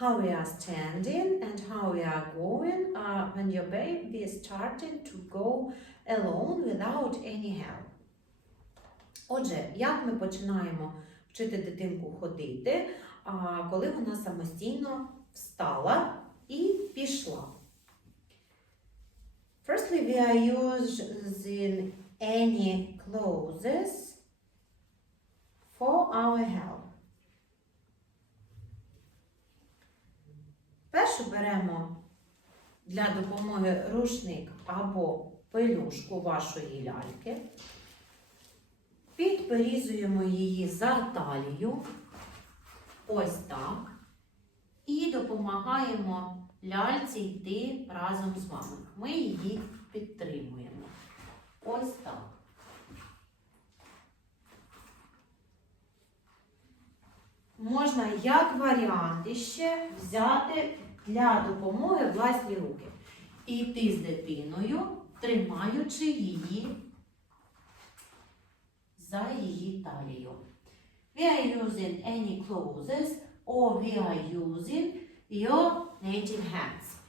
how we are standing and how we are going uh, when your baby is starting to go alone without any help. Отже, як ми починаємо вчити дитинку ходити, коли вона самостійно встала і пішла? Firstly, we are using any clothes for our help. Першу беремо для допомоги рушник або пелюшку вашої ляльки. Підперізуємо її за талію. Ось так. І допомагаємо ляльці йти разом з вами. Ми її підтримуємо. Ось так. Можна як варіант іще взяти для допомоги власні руки. І йти з дитиною, тримаючи її за її талію. We are using any clothes or we are using your native hands.